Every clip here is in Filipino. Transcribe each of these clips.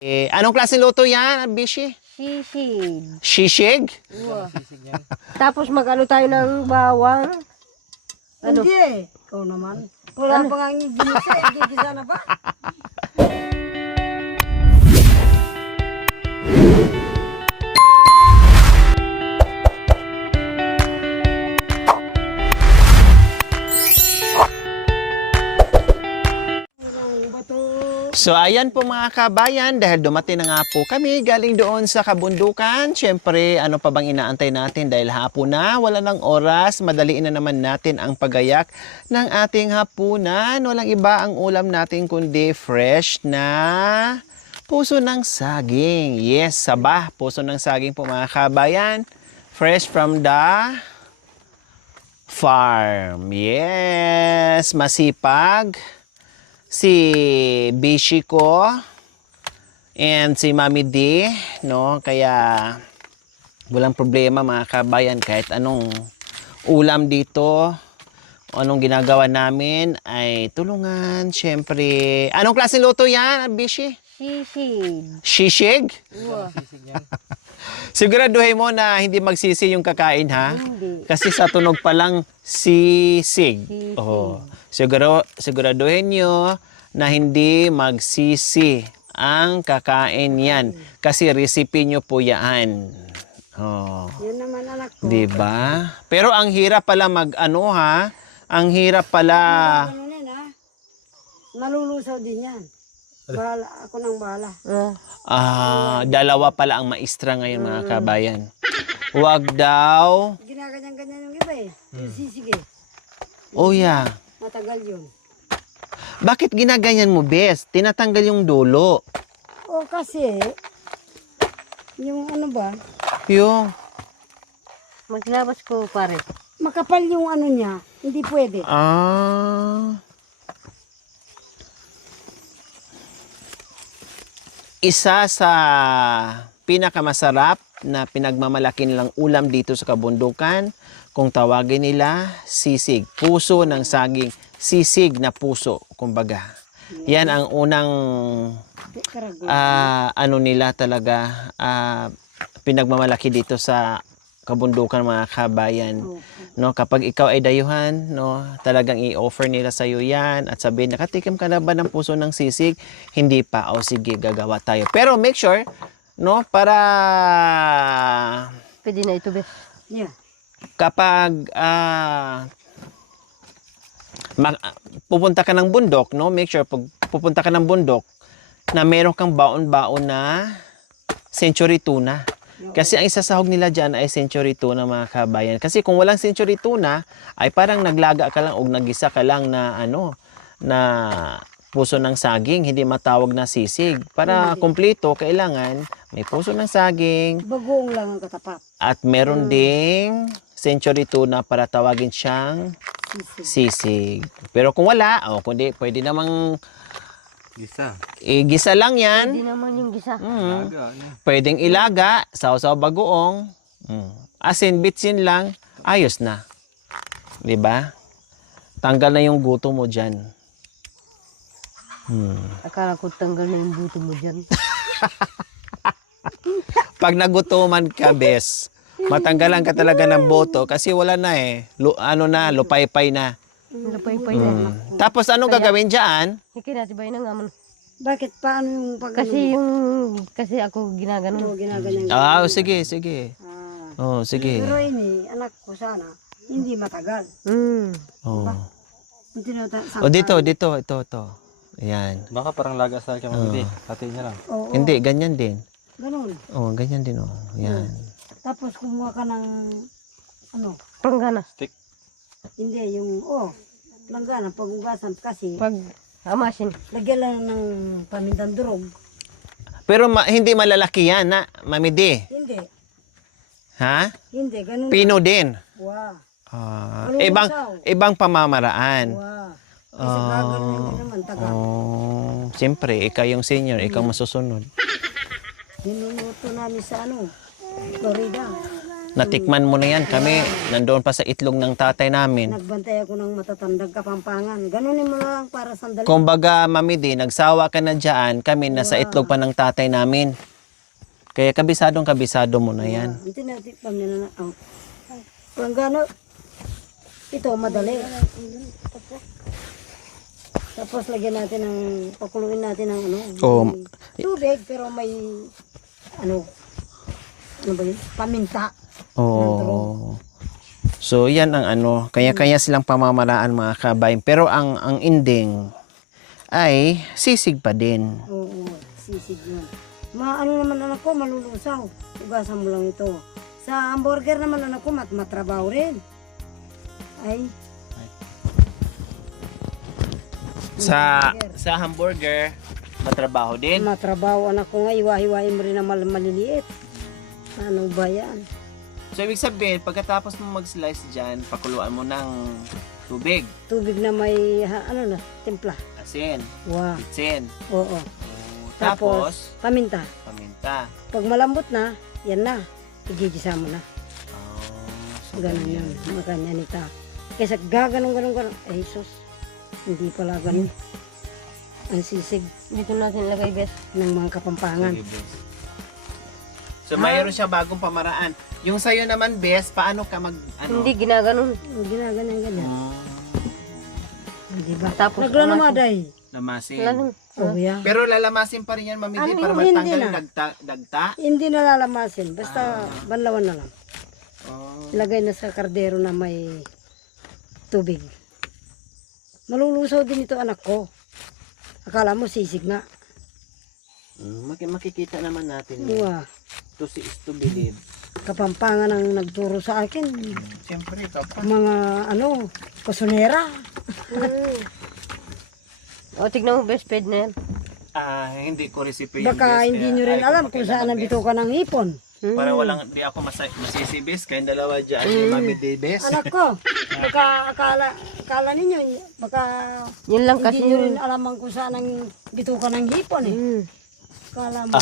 Anong klase luto yan, Bishi? Sisig. Sisig? Wow. Tapos mag-ano tayo ng bawang. Ano? Hindi. Ikaw naman. Wala pa nga yung ginisa. Gigisa na ba? So ayan po mga kabayan, dahil dumating na nga po kami galing doon sa kabundukan. Siyempre, ano pa bang inaantay natin dahil hapon na, wala ng oras, madaliin na naman natin ang pagayak ng ating hapunan. Walang iba ang ulam natin kundi fresh na puso ng saging. Yes, sabah, puso ng saging po mga kabayan. Fresh from the farm. Yes, masipag si Bishi ko and si Mami D, no? Kaya walang problema mga kabayan kahit anong ulam dito o anong ginagawa namin ay tulungan. Siyempre, anong klase luto yan, Bishi? Sisig. Sisig? Wow. Siguraduhin mo na hindi magsisi yung kakain, ha? Hindi. Kasi sa tunog pa lang, sisig. Sisig. Oh. Siguraduhin nyo na hindi magsisi ang kakain yan. Kasi recipe nyo po yan. Oh. Yan naman anak ko. Diba? Pero ang hirap pala mag-ano, ha? Ang hirap pala... Ano yan ha? Malulusaw din yan. Bahala. Ako nang bahala. Dalawa pala ang maestra ngayon mga kabayan. Huwag daw... Ginaganyan-ganyan yung iba eh. Sisig eh. Oh yeah. Matagal yun. Bakit ginaganyan mo, Bes? Tinatanggal yung dulo. O kasi, yung ano ba, Yung... Maglabas ko pare. makapal yung ano niya, hindi pwede. Isa sa pinakamasarap na pinagmamalaki nilang ulam dito sa kabundukan, kung tawagin nila, sisig. Puso ng saging. Sisig na puso, kumbaga. Yan ang unang Karago. ano nila talaga pinagmamalaki dito sa kabundukan mga kabayan. No, kapag ikaw ay dayuhan, no, talagang i-offer nila sa iyo 'yan at sabihin, nakatikim ka na ba ng puso ng sisig? Hindi pa. O sige, gagawa tayo. Pero make sure, no, para Pwede na ito, bes. Yeah. kapag pupunta ka ng bundok, no, make sure pag pupunta ka ng bundok na meron kang baon-baon na century tuna. Kasi ang isasahog nila dyan ay century tuna mga kabayan. Kasi kung walang century tuna, ay parang naglaga ka lang o nagisa ka lang na ano, na puso ng saging, hindi matawag na sisig. Para kumpleto, kailangan may puso ng saging Bagoong lang ang katapat. at meron ding century tuna para tawagin siyang sisig. Pero kung wala, kundi pwede namang Gisa. gisa lang yan. Hindi naman yung gisa. Pwedeng ilaga, sausaw bagoong, asin, bitsin lang, ayos na. 'Di ba? Tanggal na yung gutom mo diyan. Akala ko tanggal na yung buto mo dyan. Pag nagutuman ka, bes, matanggalan ka talaga ng boto kasi wala na eh. Lupay-pay na. Lapay-pay na. Tapos anong gagawin diyan? Ikinatibay na nga man. Bakit paano yung pag Kasi ako ginaganon. ginaganyan? Sige. Sige. Pero ini, anak ko sana, hindi matagal. Oh. Hindi Dito, ito. Ayan. Baka parang laga sa kay Mami. Pati niya lang. Oo, Hindi, ganyan din. ganun. Ganyan din, Ayan. Tapos kumuha ka ng, ano, Panggana. Stick. hindi, yung, langgana, pag-ugasan kasi, Pag amasin. lagyan lang ng pamintang durog. Pero hindi malalaki yan, na, Mami D. Hindi, Ha? hindi, ganun. Pino din. Wow, Ibang pamamaraan. wow. Kasi gaganyan din naman, taga. Siyempre, ikaw yung senior, ikaw masusunod. Ninunuto namin sa ano, Florida. Natikman mo na yan. Kami, nandoon pa sa itlog ng tatay namin. Nagbantay ako ng matatandang Kapampangan. Ganunin mo lang para sandali. Kumbaga, Mami D, nagsawa ka na dyan. Kami, nasa itlog pa ng tatay namin. Kaya kabisado mo na yan. Ang tinatikpan nila na. Kung gano, ito madali. Tapos lagyan natin ng, pakuluin natin ng ano, Oh. may tubig, pero may, ano ba yun? Paminta. Oo. So, yan ang ano. Kaya silang pamamaraan mga kabayan. Pero ang ending ay sisig pa din. Oo, sisig yun. Ano naman anak ko, malulusaw. Ugasan mo lang ito. Sa hamburger naman anak ko, matrabaho rin. Ay, Sa hamburger, matrabaho din. matrabaho anak ko nga, iwahiwain mo rin ang maliliit. Ano ba yan? So, ibig sabihin, pagkatapos mo mag-slice dyan, pakuluan mo ng tubig, Tubig na may, ano na, timpla. asin, Wow. bitsin. Oo. Tapos, Paminta. paminta. Pag malambot na, yan na. Igigisa mo na. So, Ganun yun. Makanya nita. Kaysa gaganong. Ay, sus. Hindi pala ganun. Ang sisig Dito natin ilagay, bes. ng mga Kapampangan. So, mayroon siya bagong pamaraan. Yung sa'yo naman, Bes, paano ka Hindi ginaganon. Ginaganyan. Di ba? Tapos, Naglanamaday. lamasin. Lanon. Oh, yeah. Pero lalamasin pa rin yan, Mami D, Ano, para hindi matanggal na. yung dagta. Hindi nalalamasin. Basta banlawan na lang. Oh. Ilagay na sa kardero na may tubig. Malulusaw din ito anak ko. Akala mo sisig nga. Makikita naman natin. Wow. To see is to believe. Kapampangan ang nagturo sa akin. Siyempre, kapag. Mga kusunera. O, tignan mo, bes, pwede na yan. Hindi ko recipe Baka hindi nyo rin alam kung saan ang bituka ng hipon. Para walang, di ako masisibis. Kayong dalawa dyan, ni Mami D, Bes. Anak ko, baka akala ninyo, baka Yun lang kasi hindi nyo yun. rin alam kung saan ang bituka ng hipon eh. Akala mo,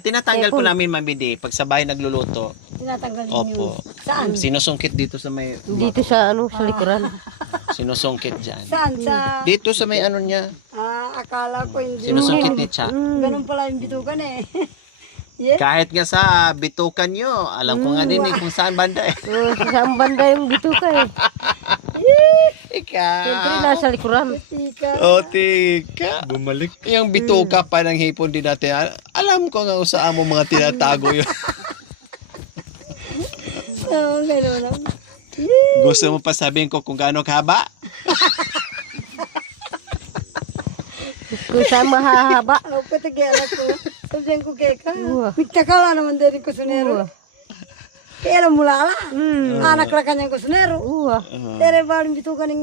Tinatanggal po namin, Mami D, pag sa bahay nagluluto. tinatanggal ninyo. Opo. Saan? Sinusungkit dito sa may, Dito sa, sa likuran. sinusungkit dyan. Saan? Sa, Dito sa may ano niya, akala ko hindi. sinusungkit ni Cha. Ganun pala yung bitukan eh. Yeah. Kahit nga sa bitukan nyo, alam ko nga din kung saan banda eh. O, sa banda yung bituka eh. Siyempre, Ika. nasa likuran. Tika. O, tika. Bumalik. Yung bituka pa ng hipon din natin. Alam ko nga kung saan mo mga tinatago yun. Oo, ganun lang. Gusto mo pa sabihin ko kung gaano kahaba? Kung saan mahahaba. Ako patigyan ko. Sabihan ko kaya ka. Uwa. Miktakala naman din yung kusunero. Kaya alam mula ala. Anak na kanyang kusunero. Uwa. Pero baling bitukan ng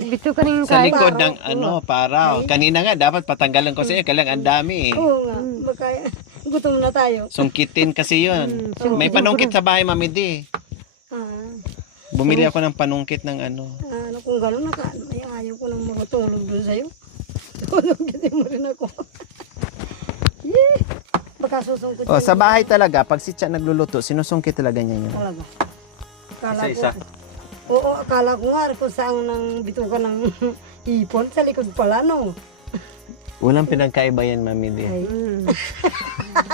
Bituka ning Sa kain. likod ng paraw. Kanina nga, dapat patanggalan ko sa iyo. Kailang ang dami eh. oo nga. Baka gutom na tayo. Sungkitin kasi yun. May panungkit sa bahay, Mami D. Ah, Bumili ako ng panungkit ng ano. ano kung gano'n ayaw ko nang makatulog doon sa'yo. Tulog kasi mo rin ako. Yeah. Baka susungkot Oh, sa bahay talaga, pag si Cha nagluluto, sinusungkit talaga niya yun. talaga. Akala Isa-isa. ko. Oo, akala ko nga kung saan ng bitukan ng ipon sa likod pala no. Walang pinagkaiba yan, Mami D. Ay,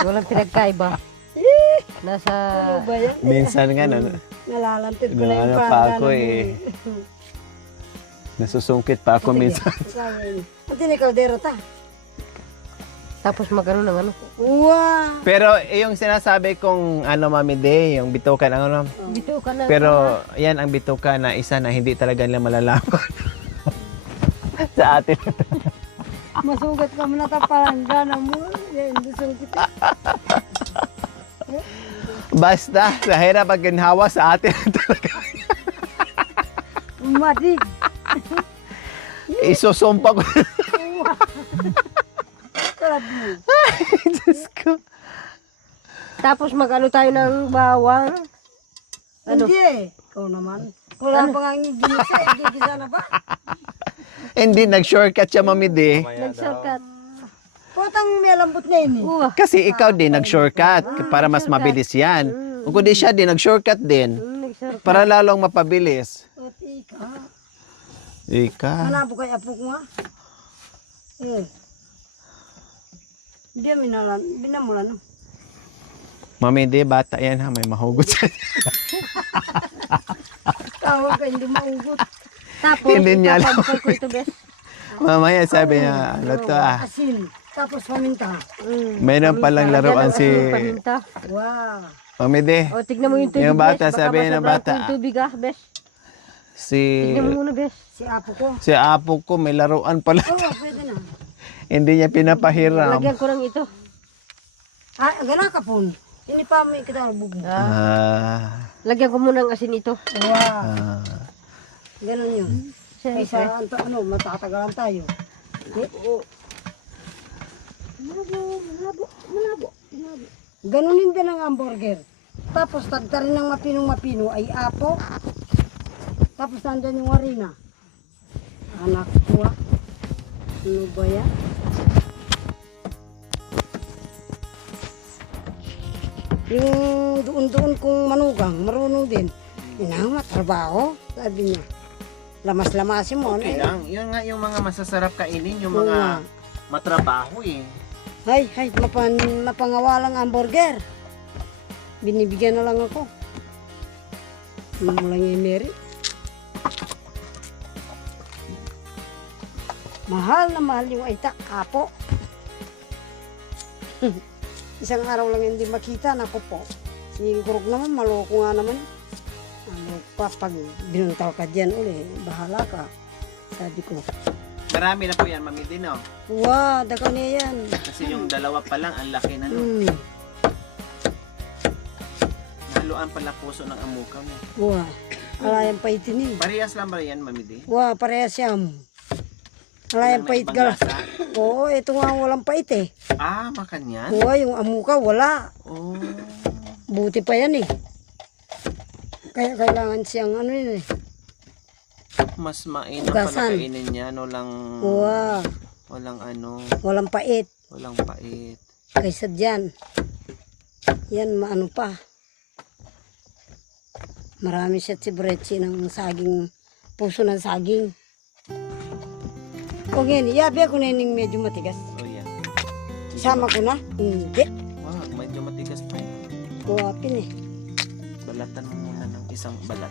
Walang pinagkaiba. Nasa... ano ba yan? Minsan nga, Nalalantid ko na yung Nalala pa panda ako ng- eh. Nasusungkit pa ako minsan. Sabi, ang tinikaldero ta. Tapos magano ng ano. Wow! Pero yung sinasabi kong ano, Mami D, yung bituka ng ano. Bituka na. Pero yan ang bituka na isa na hindi talaga nila malalaman sa atin. Masugat ka mo na tapalangga na mo. Yan, dusong kita. Basta, sa hirap ang ginhawa sa atin talaga. Madig. Isusumpa ko. Kalad mo. Diyos ko. Tapos magano tayo ng bawang. Ano? Hindi eh. Ikaw naman. Wala pa nga ginisa. Gigisa na ba? Hindi, nag-shortcut siya, Mami D. Nagsakat. Potang may lambot na yun eh. Uwa. Kasi ikaw din nag-shortcut para mas mabilis yan. Kung di siya din, nag-shortcut din. Nagsurf. Para lalong mapabilis. At ika. Ika. Hanap ko kay apo ko nga. Hindi binamulan no. Mami, di, bata yan ha. May mahugot sa Tawag ka hindi maugot. Tapos, Hindi niya alam. ipapampay ko ito, bes. Mamaya sabi niya, ano to ah. Asin. Tapos paminta. Mayroon palang laruan si Paminta. Wow. Mami, di. O, tignan mo yung tubig, Yung bata, bes. Baka sabi ng masobrahan bata. ko yung tubig, bes. Si Tignan mo muna, bes. Si apo ko. si apo ko may laruan pala. Oo, pwede na. Hindi niya pinapahiram. Lagyan ko lang ito. Ah, gana ka po. Hindi pa may kita bugmo. Lagyan ko muna ng asin ito. Wow. Ah. Ganun yun. Kaysa matatagalan tayo. Malabo. Ganunin din ang hamburger. Tapos tagtarin ng mapinong-mapino ay apo. Tapos nandyan yung harina. Anak ko ah. Ano ba yan? Yung doon kong manugang, marunong din. Inang trabaho, sabi niya. Lamas-lamasin mo. Okay ano lang. Yun nga yung mga masasarap kainin, yung Oo mga nga. matrabaho eh. Hay, mapangawalang hamburger. Binibigyan na lang ako. Ano mo lang yung Mary? Mahal na mahal yung aita, apo. Isang araw lang hindi makita, naku po. Si Kurog naman, maloko nga naman. Ano pa, pag binuntal ka dyan uli, bahala ka. Sabi ko, Marami na po yan, Mami Din, no? wow, dakaw niya yan. Kasi yung dalawa pa lang, ang laki na, no? Hmm, Nahaluan pala puso ng amukaw, no? wow, alayan pa itin eh. Parehas lang ba yan, Mami Din? Wow, parehas siyam. Alayan Walang pa it ibang ka. lasa? Oo, ito nga walang pait eh. Ah, makanyan? Oo, yung amuka wala. Oh. Buti pa yan eh. Kaya kailangan siyang ano yun eh. Mas mainam pala Ugasan. kainin niya, no? Wow, Walang ano, walang pait. walang pait. Kaysa dyan. Yan, maano pa. Marami siya si Bretzi ng saging, puso ng saging. O ngayon, yabi ako na yung medyo matigas. Oh, yan. Isama ko na? Hindi. Wow, medyo matigas pa yun. Kuwapin eh. Balatan mo muna ng isang balat.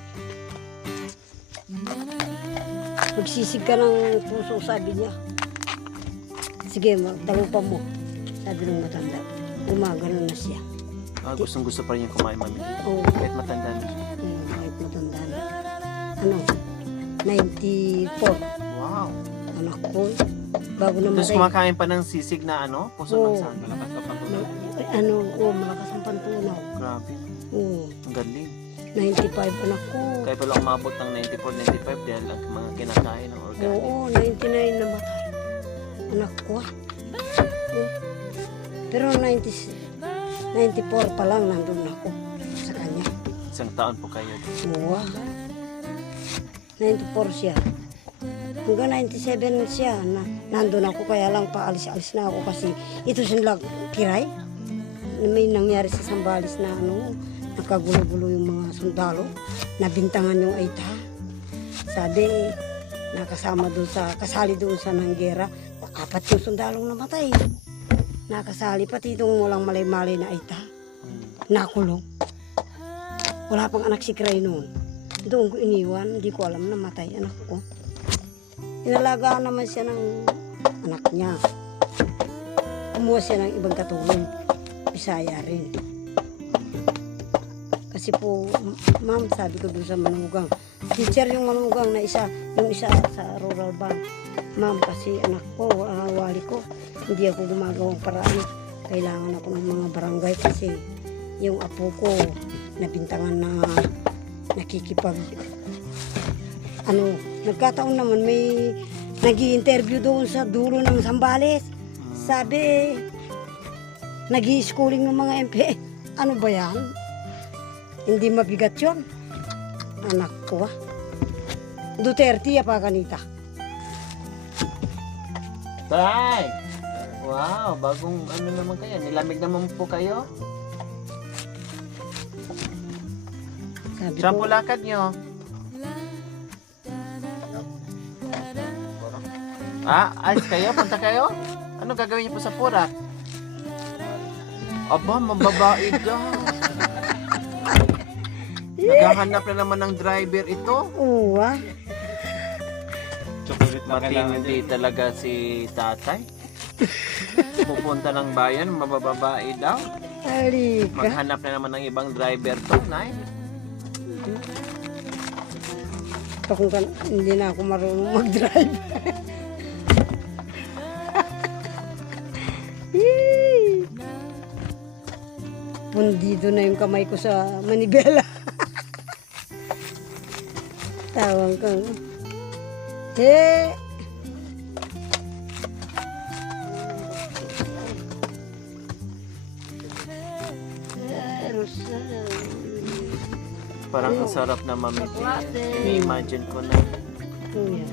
Magsisig ka ng puso, sabi niya. Sige, talupan mo. Sabi ng matanda. Gumagano na siya. Ah, gustong gusto pa rin yung kumain, Mami. Oo, Kahit matanda na siya. kahit matanda na. Ano? 94. Wow. Anak ko. Bago Tapos namatay. kumakain pa ng sisig na ano? Puso Oo. ng sangka. Malakas pa pang Ano, malakas ang pantunaw. Grabe. Oo, Ang galing. 95 anak ko. Kaya pala umabot ng 94, 95 dahil ang mga kinakain ng organic. Oo, 99 namatay. Anak ko. Pero 94 pa lang nandun ako sa kanya. Isang taon po kayo. Wow. 94 siya. Hanggang 97 siya. Nandun ako kaya lang paalis-alis na ako kasi ito sila kiray. May nangyari sa Sambales na ano, nakagulo-gulo yung mga sundalo. Nabintangan yung aita. Sabi, nakasama doon sa, kasali doon sa nanggera. 4 yung sundalong namatay. Nakasali pati itong walang malay-malay na aita. Nakulong. Wala pang anak si Cray noon. Doon ko iniwan, hindi ko alam na matay anak ko. Inalagaan naman siya ng anak niya. Kumuha siya ng ibang katulong. Bisaya rin. Kasi po, ma'am, sabi ko doon sa manugang. Teacher yung manugang na isa, yung isa sa rural bank. Ma'am, kasi anak ko, wali ko, hindi ako gumagawang paraan. Kailangan ako ng mga barangay kasi yung apo ko, nabintangan na nakikipag nagkataon naman may nag-i-interview doon sa dulo ng Sambales. Sabi, nag-i-schooling ng mga MP. Ano ba yan? Hindi mabigat yun. Anak ko Duterte pa kanita. Tay! Wow, bagong ano naman kayo. Nilamig naman po kayo. Sabi Saan ko, po lakad nyo? Alis kayo? Punta kayo? Ano gagawin niyo po sa Purak? Aba, mababae daw. Naghahanap na naman ng driver ito. oo ah. Chocolate na kailangan Matindi talaga si tatay. Pupunta ng bayan, mababae daw. Halika. Maghanap na naman ng ibang driver to, Nay. Kung hindi na ako marunong mag-drive. Yee! Pundido na yung kamay ko sa manibela. Tawang ko. Eh! Parang ang sarap na mamiti. I-imagine ko na. Kuya.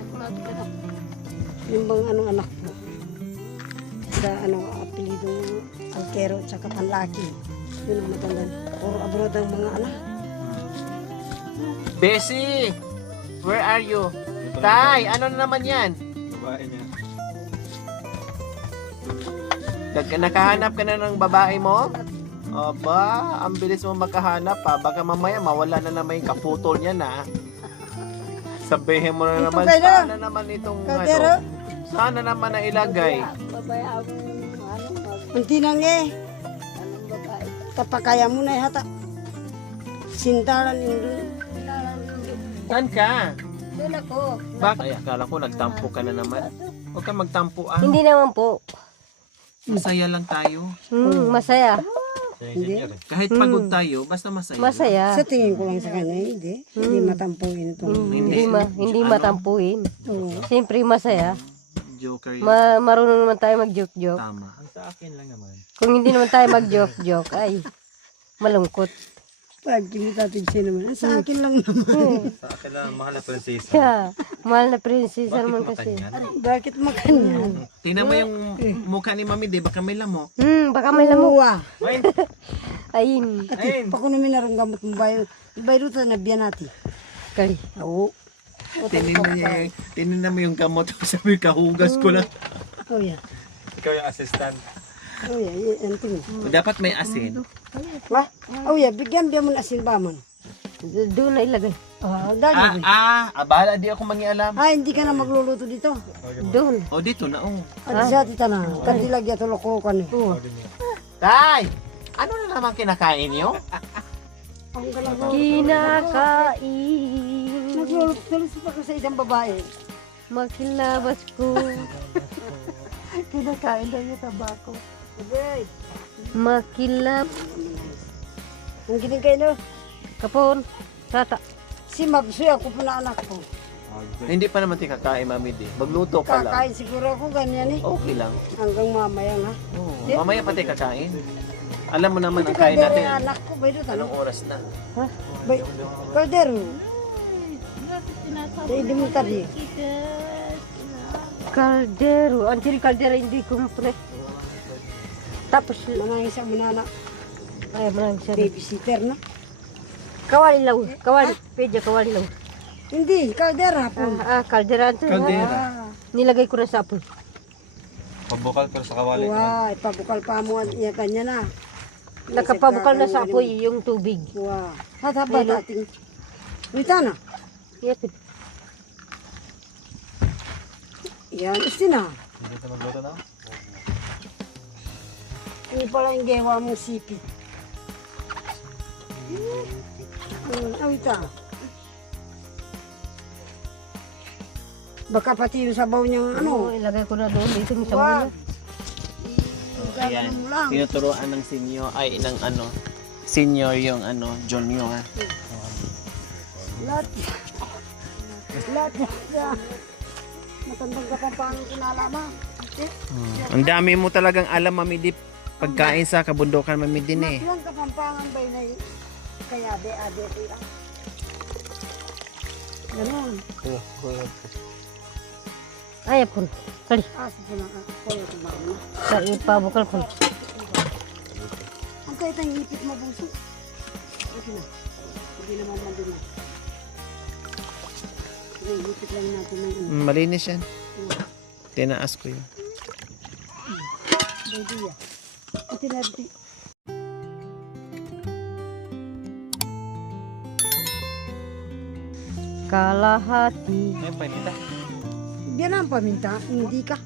Yung bang anong anak ko? Sa ano, apelido Alquero at saka Panlaki. Yun ang matanda. Or abroad ang mga anak. Bessie! Where are you? Tay, ano na naman yan? Babae niya. Nakahanap ka na ng babae mo? Aba, ang bilis mo makahanap pa. Baka mamaya mawala na naman yung kaputol niya na. Sabihin mo na Ito naman, kayo. saan na naman itong Kaldero. ano? Saan na naman na ilagay? Unti nang eh. Tapakaya mo na hata. Sintaran indun. Saan ka? Doon ako. Bakit? Ay, akala ko nagtampo ka na naman. Huwag kang magtampo ah. Hindi naman po. Masaya lang tayo. Masaya. Hindi. Kahit pagod tayo, basta masaya. Masaya. Sa tingin ko lang sa kanya, hindi. Hindi matampuin ito. Hindi matampuin. Oo. Siyempre masaya. Joker yun. Marunong naman tayo mag-joke-joke. Tama. Ang sa akin lang naman. Kung hindi naman tayo mag-joke-joke, ay malungkot. Pag kimitatid siya naman, sa akin lang naman. Sa akin lang, mahal na prinsesa. Kaya, mahal na prinsesa Bakit naman mo kasi. kanyan? Bakit makanyan? Tingnan mo yung mukha ni Mami, di ba? Baka may lamok. Baka may lamok. Uwa. Ayun. Ati, pa ko namin narong gamot mo bayo. Bayro ta na biyan natin. Kali. Oo. Tinignan mo yung gamot. Sabi, kahugas ko lang. Oh yeah. Ikaw yung assistant. Oh yeah, yan tingin. Dapat may asin. Wah? Oh yeah, bigyan biyan mo na asin ba man? Doon na ilagay. Dali. Bahala, di ako mangialam. Hindi ka na magluluto dito. Doon. O, dito na, oh. Sa tita na. Kandi lagi ato loko kan. Oo. Tay! Ano na naman kinakain niyo? Ang galaw. Kinakain. Nagluluto pa ko sa isang babae. Makilabas ko. Kinakain daw yung tabako. Okay. Makilap. Ang giling kayo no? Kapon. Tata. Si Mabsoy ako po na anak ko. Hindi pa naman kakain, Mami, di. Magluto ka lang. Kakain siguro ako ganyan eh. Okay lang. Hanggang mamaya nga. Oh, mamaya pati kakain. Alam mo naman ang kain natin. Anak ko, bayro tanong. Anong oras na? Ha? Kaldero. Sa elementary. Kaldero. Anjir kaldero hindi kumpre. Tapos, Manang isang minana. ay malang siya. Babysitter na. Kawali lang. Kawali. Pedya kawali lang. Hindi, kaldera po. Kaldera. Kaldera. Nilagay ko na sa apoy. Pabukal pero sa kawali. Wow, ipabukal pa mo yan kanya na. Nakapabukal na sa apoy yung tubig. Wow. Hataba natin. Wita na. Yapit. Yan, isi na. Hindi ka magluto na? Ini pala yung gawa mong sipi. Wita. Baka pati yung sabaw niyang Ano, ano. ilagay ko na doon. Dito yung Wow. sabon na. Ayan. Ganun lang. Tinuturoan ng senior, ay, ng ano, senior yung ano, junior. Lahat. Lahat yan. Matandang ka pa paano kinalama. Ang dami mo talagang alam, Mami, di. Pagkain sa kabundukan, Mami, din eh. Ilang kapampangan ba yun ay kaya ade tira. Ganun. Ay, apon. Kali. Sige na. Kaya kumain. Sa ipabukal ko. Ang kahit ang ipit mo buso. Okay na. Hindi naman madumi. Sige, hipit lang natin ng ano. Malinis yan. Tinaas ko yun. Baby ya. Ito na ito. Kalahati. May paninda. Diyan ang paminta, hindi ka.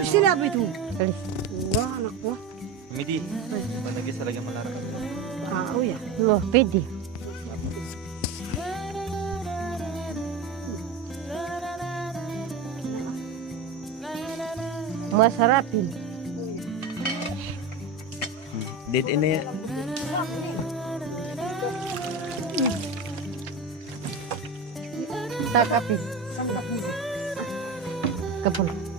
Sinabi ito. Alis. Wah, anak ko. Midi. Panagis talaga malarang. Oh ya. No, pwede. Masarapin. Dead end na yan. Takapin. Kapul.